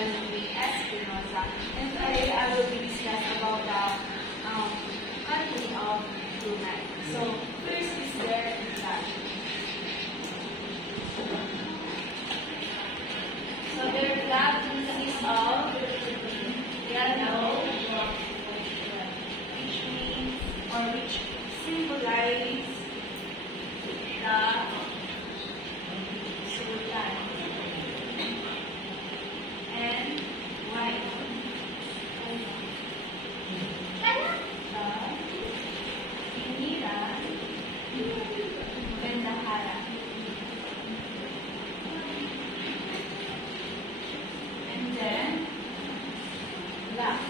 Alvin Espinosa, and today I will be discussing about the country of Brunei. So first is their flag. So their flag consists of yellow, which means or which symbolize the Sultan, and white, the Emira Bendahara, and then black.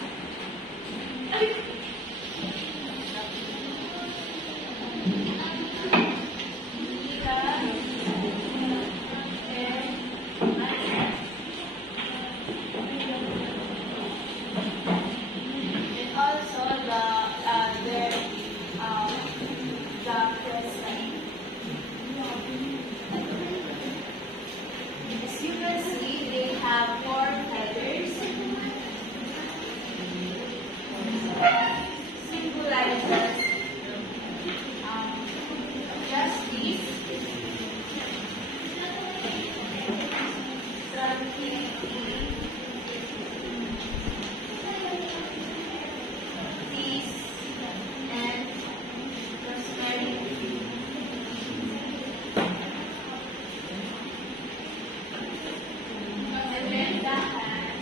As you can see, they have 4 feathers, symbolizes justice, tranquility, peace, and prosperity. And then the hand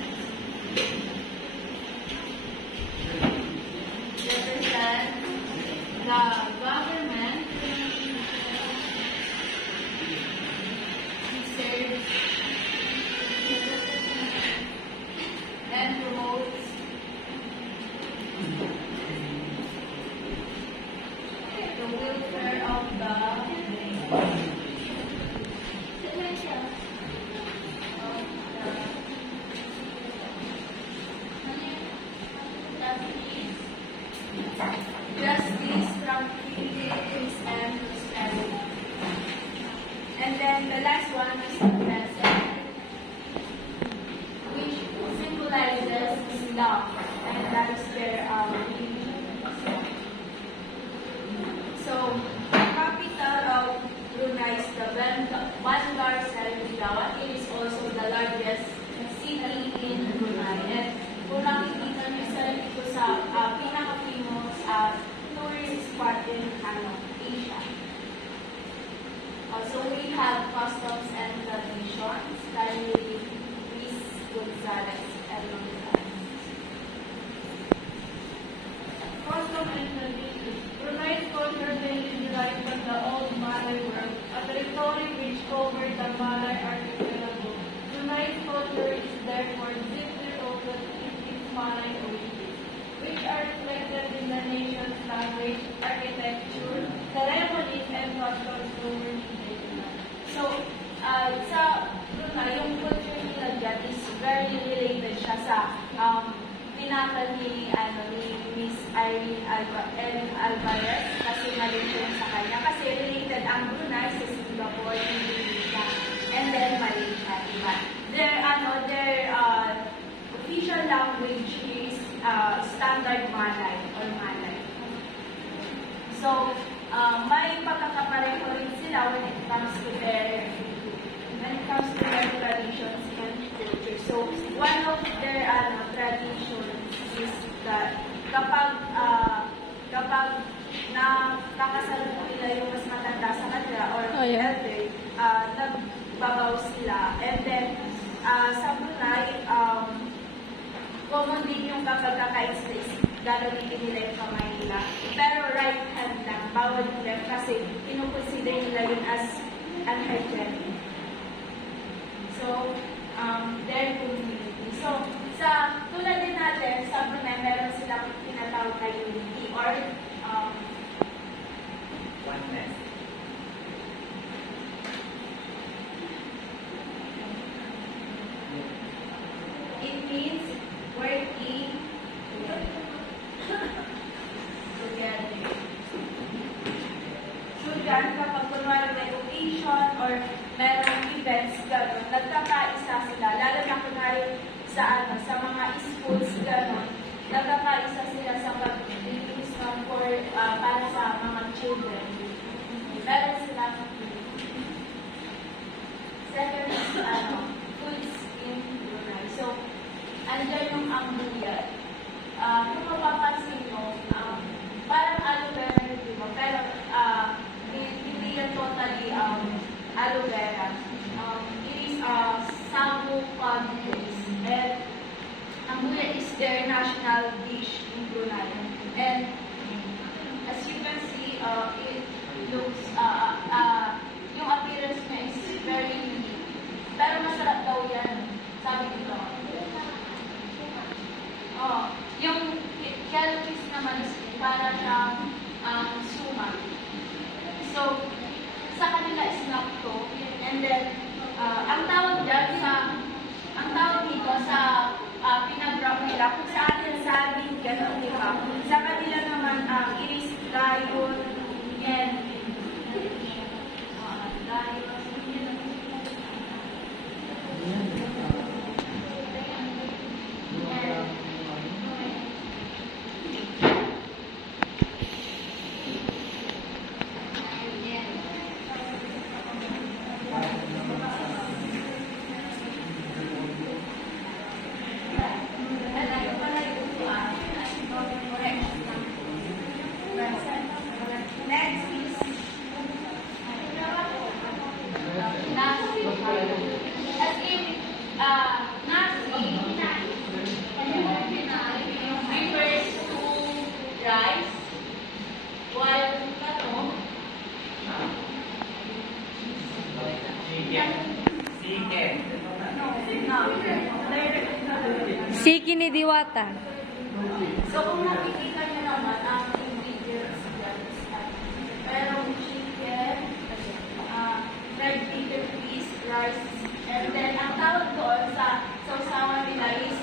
represents the government serves and promotes the welfare of the justice, tranquility, peace, and prosperity. And then the last one is the crescent, which symbolizes love, and that is their religion. So, the capital of Brunei is the Bandar Seri Begawan. It is also the largest city in Brunei. And kung nakikita niyo sa ito sa pinaka-famous tourist spot in Asia. Also, we have customs and traditions, currently Luis Gonzalez and Gonzalez. Custom and tradition. Brunei's culture mainly derived from the old Malay world, a territory which covered the Malay archipelago. Brunei's culture is therefore deeply rooted in its Malay origins, which are reflected in the nation's language, architecture, ceremonies, and customs over regional. So, sa Brunei, yung culture nila dyan is very related siya sa pinakal ni Miss Irene Alvarez, kasi nalito sa kanya. Kasi related ang Brunei sa Singapore, Indonesia, and then Malaysia, diba? Their official language is Standard Malay or Malay. So, may pagkakapareho rin sila when it comes to their traditions and culture. So, one of their traditions is that kapag nakakasalubong nila yung mas matanda sa kanila or elder, nagbabaw sila. And then, sa Brunei, common din yung kapag kaka-express, gagamitin nila yung kamay nila. Pero right hand lang, bawal left kasi pinukonsider nila yun as unhygienic. So, their community. So, sa tulad din natin, sa Brunei, meron silang tinatawag na unity or oneness. It means working together. So, dyan, kapag kunwari may occasion or merong events, gano'n, nagkakaisa sila. Lalo na kunwari sa mga schools, gano'n, nagkakaisa sila sa pag-release para sa mga children. Meron silang second is, foods in Brunei. So, andyan yung ambuyat. Kung mapapansin mo, parang aloe vera, di ba? Pero, hindi yan totally aloe vera. It is sagu codfish. And, ambuyat is their national dish in Brunei. And, as you can see, it looks, yung appearance niya is very unique. Pero masarap daw yan. Sabi dito. Yung yellow fish naman is para siyang suman. So, sa kanila is nakto. And then, ang tawag dito sa pinag-wrap nila, kung sa atin saging, gano'n, di ba? Sa kanila naman, iris gayon, and Siki ni Diwata. so, kung nakikita nyo naman, ang ingredients dyan is merong chicken, red bitter fish, rice, and then ang tawag doon sa sausawan nila is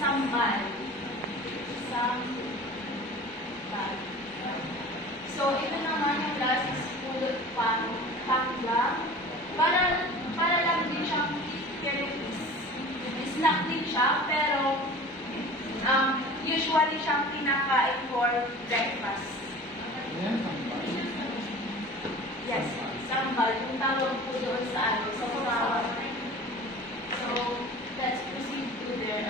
sambal. So, ito naman yung last is pulot panglang. Para lang din siyang fish. Snack din siya, pero usually siyang kinakain for breakfast. Yes, sambal. Yung tawag po doon sa sausawan. So, let's proceed to their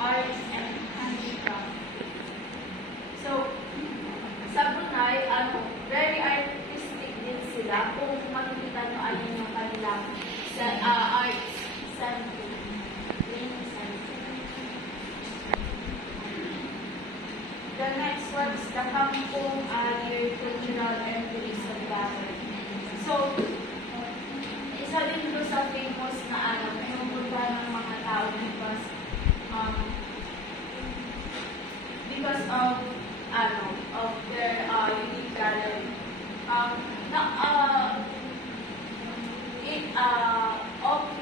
arts and handicraft. So, sa Brunei, very artistic din sila. Kung makikita nyo ayun yung kanilang arts center. The next one is the Kampong Alir Cultural and Tourism Gallery. So, isa din ito sa famous na pinupunta ng mga tao because of their unique gallery.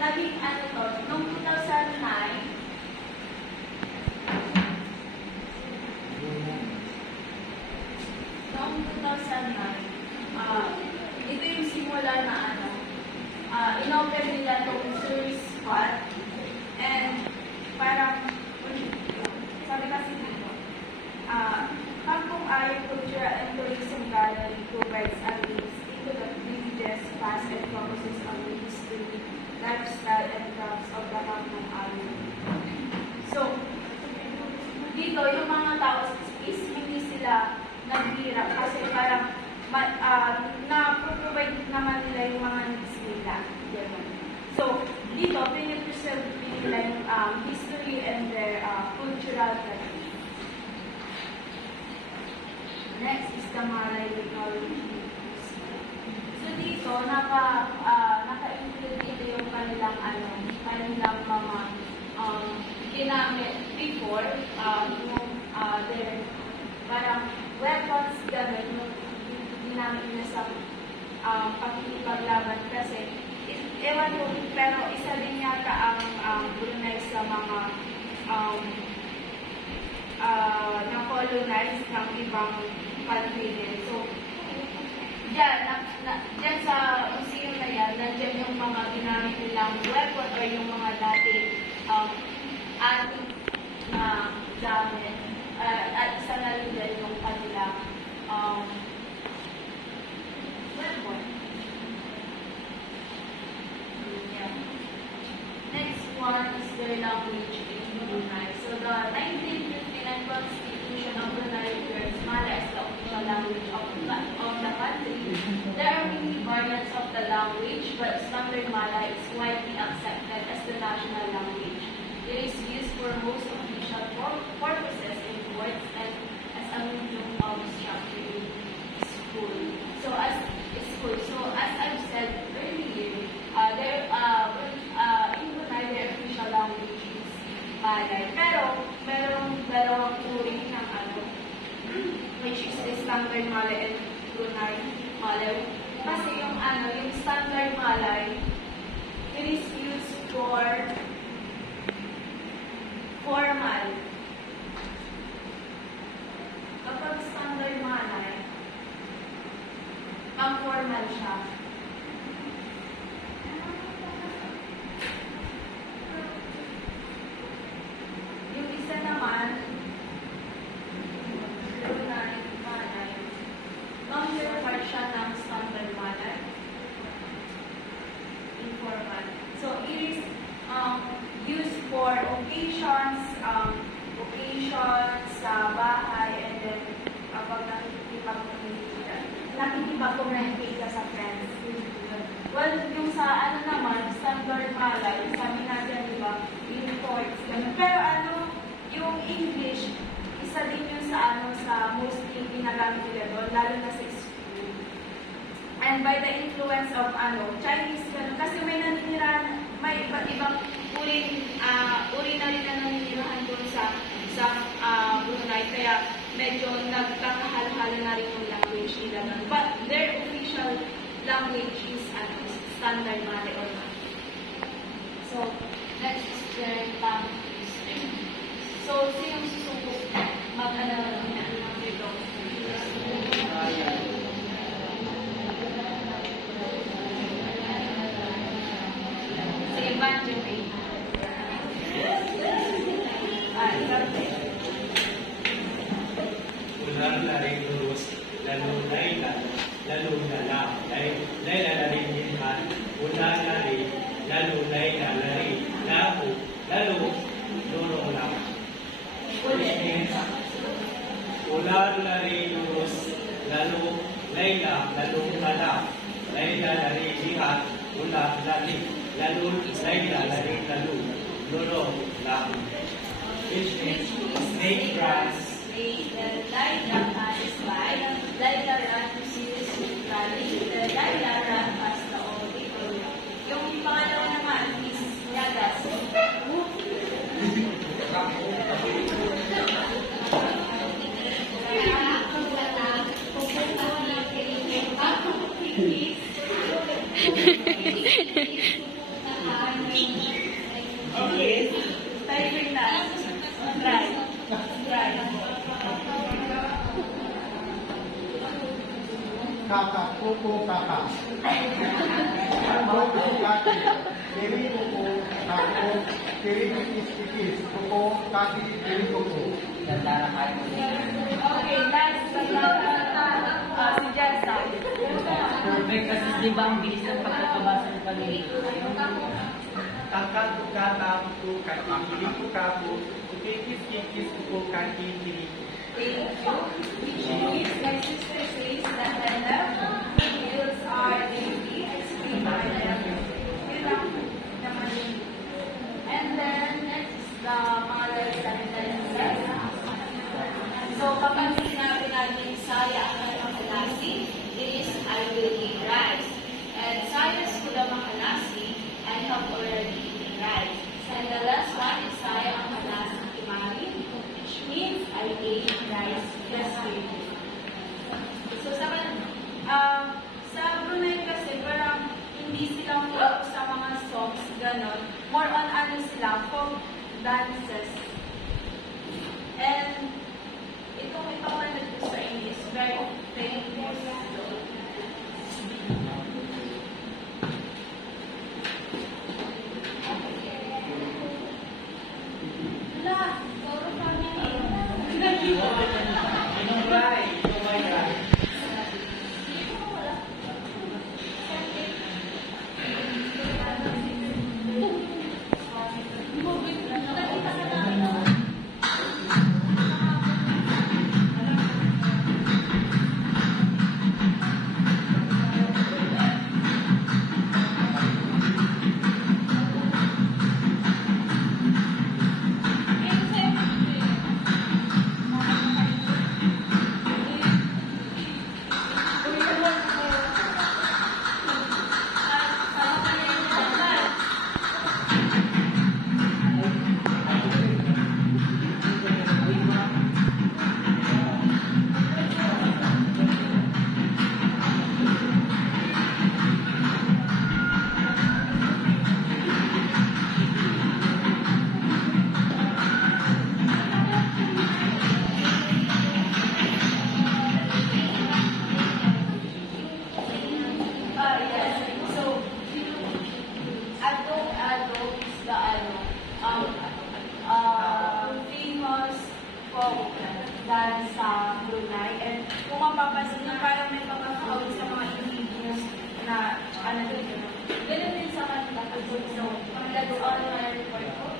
Naging noong 2009, ito yung simula na inopen nila itong tourist spot, and parang sabi kasi dito, Kampong Alir Cultural and Tourism Gallery provides a glimpse into the villages, past, and focuses on the history, lifestyle, and crafts of the Kampong Alir. So, dito yung mga tao is hindi sila naghirap kasi parang na-provide naman nila yung mga needs nila. So, dito, pinipreserve nila yung history and their cultural traditions. Next is the Malay Technology. So, dito, naka-include dito yung kanilang mga ginamit before, their parang weapons, gano'n, yung ginamit nila sa pakikipaglaban kasi, ewan ko, pero isa din yata ang Brunei sa mga na-colonize ng ibang country din. So, Diyan sa museum na yan, nandiyan yung mga ginamit nilang weapon or yung mga dati ating na gamit. At isa na rin din yung kanilang weapon. Yeah. Next one is their language in Brunei. So the 1959 Constitution of Brunei declares Malay as the official language of the country. There are many variants of the language, but Standard Malay is widely accepted as the national language. It is used for most official purposes in courts and as a medium of instruction in school. So as I've said earlier, in Brunei, their official language is Malay. Pero merong dalawang uri ng which is the Standard Malay and Brunei Malay. Kasi yung Standard Malay, it is used for formal. Kapag Standard Malay, pang-formal siya. Yung isa naman, Brunei Malay, counterpart siya ng Standard Malay, informal. So, it is used for occasions sa bahay, and then kapag nakikipag-communicate ka sa friends. Well, yung sa naman, Standard Malay, sabi natin, di ba, in courts, ganun. Pero yung English, isa din yun sa mostly ginagamit nila doon, lalo na sa school. And by the influence of Chinese, ganun. Kasi may naninirahan, may iba't ibang uri na rin na naninirahan doon sa Brunei, kaya medyo nagkakahalo-halo na rin yung language nila doon. But their official language is Standard Malay or not. So, next is their language. So, sinong susubok mag-alala ng dito? Si Evangeline. Ulang laring lurus, lalu layla, lalu lala, layla laring minhan, ulang lari, lalu layla lari, lalu, lurong lang. Which means, ulang lari lurus, lalu layla, lalu lala, layla lari minhan, ulang lari, lalu layla lari lalu, lurong lang. Which means, snake grass. Laila is by, Laila run to seriously rally, Laila run past the auditor. Yung pangalawa naman is Yagas. Okay, typing na. Try. Kakak, kuku, kakak. Mau kaki, kiri kuku, kaku, kiri tipis, kuku, kaki, kiri kuku. Okay, next. Si Jessa. Perfect kasi di ba ang bilis ng pagkakabasa ng pag-ibig? Kakak, kakak, kuku, kaki, kiri kuku, kaku, kikis, kuku, kaki, kiri. Which means, my sister says that the left heels are daily explained by them. And then, next is the Malay sentences. So, kapag sinabi natin, saya ang mahalasi, it is I will eat rice. And sayas ko na mahalasi, I have already eaten rice. And the last one is saya ang mahalasi kimari, which means I ate rice yesterday. So sa Brunei kasi parang hindi sila folk sa mga songs, ganon. More on sila, folk dances. And itong ipapanood ko sa inyo is very famous. So, that's all my report po.